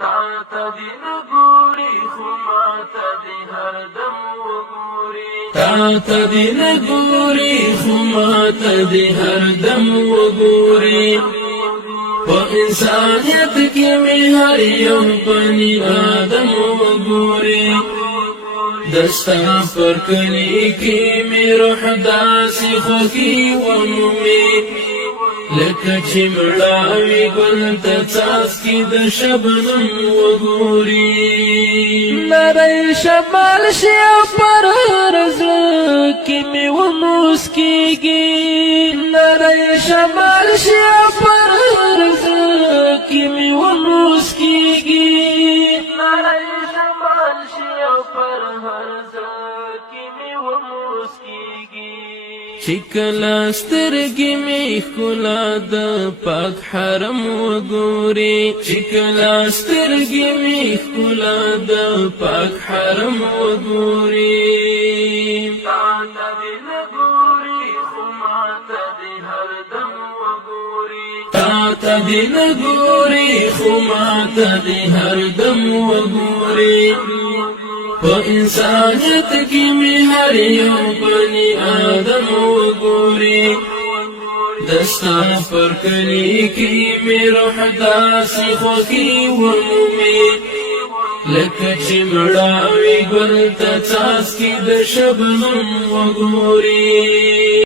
تاته دې نه ګوري خو ماته دې هردم وګوري تاته دې نه ګوري خو ماته دې هردم وګوري په انسانیت کې مې هر یو بني آدم وګوري دستا پر کلی کې مې روح داسې خوږي ومومي لکه چې مړاوي ګل ته څاڅکي د شبنم وګوري نری شمال شي پر هر زړه کې مې وموسکېږي نری شمال شي پر هر زړه کې مې وموسکېږي نری شمال شي پر هر زړه کې مې وموسکېږي چې کله سترګې مې ښکلا د پاک حرم وګوري چې کله سترګې مې ښکلا د پاک حرم وګوري تاته دې نه ګوري خو ماته دې هردم وګوري تاته دې نه ګوري خو ماته دې هردم وګوري په انسانیت کې مې هر یو بني آدم وګوري دستا پر کلی کې مې روح داسې خوښي ومومي لکه چې مړاوي ګل ته څاڅکي د شبنم وګوري